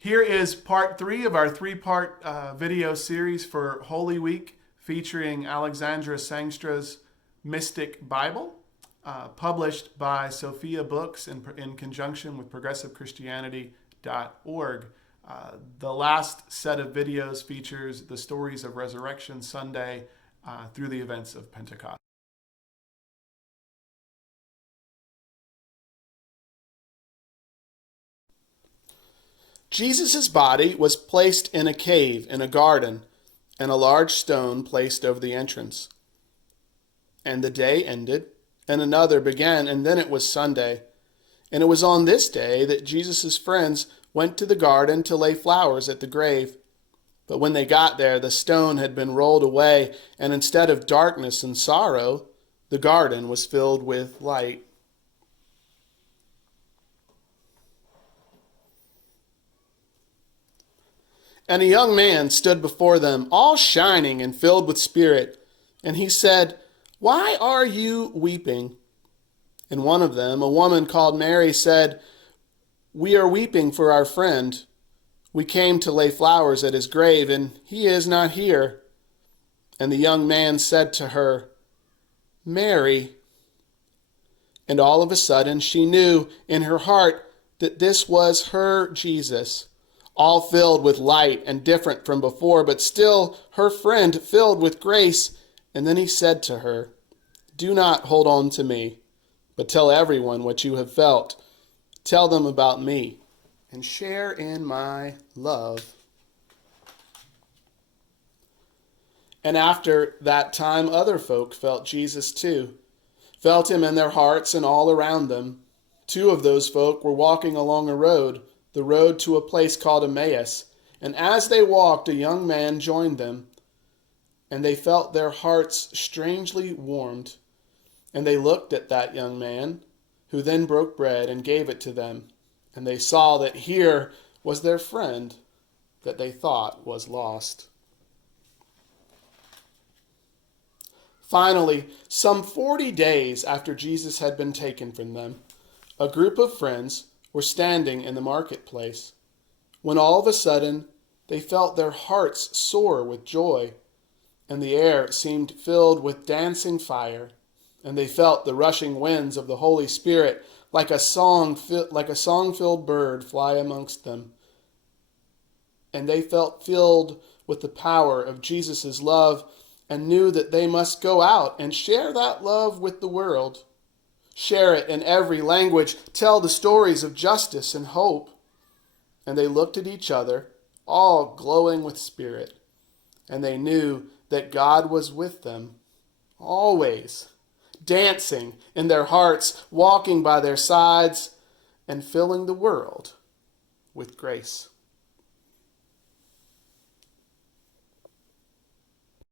Here is part 3 of our 3-part video series for Holy Week featuring Alexandra Sangster's Mystic Bible, published by Sophia Books in conjunction with progressivechristianity.org. The last set of videos features the stories of Resurrection Sunday through the events of Pentecost. Jesus' body was placed in a cave in a garden, and a large stone placed over the entrance. And the day ended, and another began, and then it was Sunday. And it was on this day that Jesus' friends went to the garden to lay flowers at the grave. But when they got there, the stone had been rolled away, and instead of darkness and sorrow, the garden was filled with light. And a young man stood before them, all shining and filled with spirit. And he said, "Why are you weeping?" And one of them, a woman called Mary, said, "We are weeping for our friend. We came to lay flowers at his grave, and he is not here." And the young man said to her, "Mary." And all of a sudden she knew in her heart that this was her Jesus, all filled with light and different from before, but still her friend filled with grace. And then he said to her, "Do not hold on to me, but tell everyone what you have felt. Tell them about me, and share in my love." And after that time, other folk felt Jesus too, felt him in their hearts and all around them. 2 of those folk were walking along a road, the road to a place called Emmaus. And as they walked, a young man joined them, and they felt their hearts strangely warmed. And they looked at that young man, who then broke bread and gave it to them. And they saw that here was their friend that they thought was lost. Finally, some 40 days after Jesus had been taken from them, a group of friends were standing in the marketplace, when all of a sudden they felt their hearts soar with joy, and the air seemed filled with dancing fire, and they felt the rushing winds of the Holy Spirit like a song-filled bird fly amongst them. And they felt filled with the power of Jesus' love and knew that they must go out and share that love with the world. Share it in every language. Tell the stories of justice and hope. And they looked at each other, all glowing with spirit. And they knew that God was with them, always, dancing in their hearts, walking by their sides, and filling the world with grace.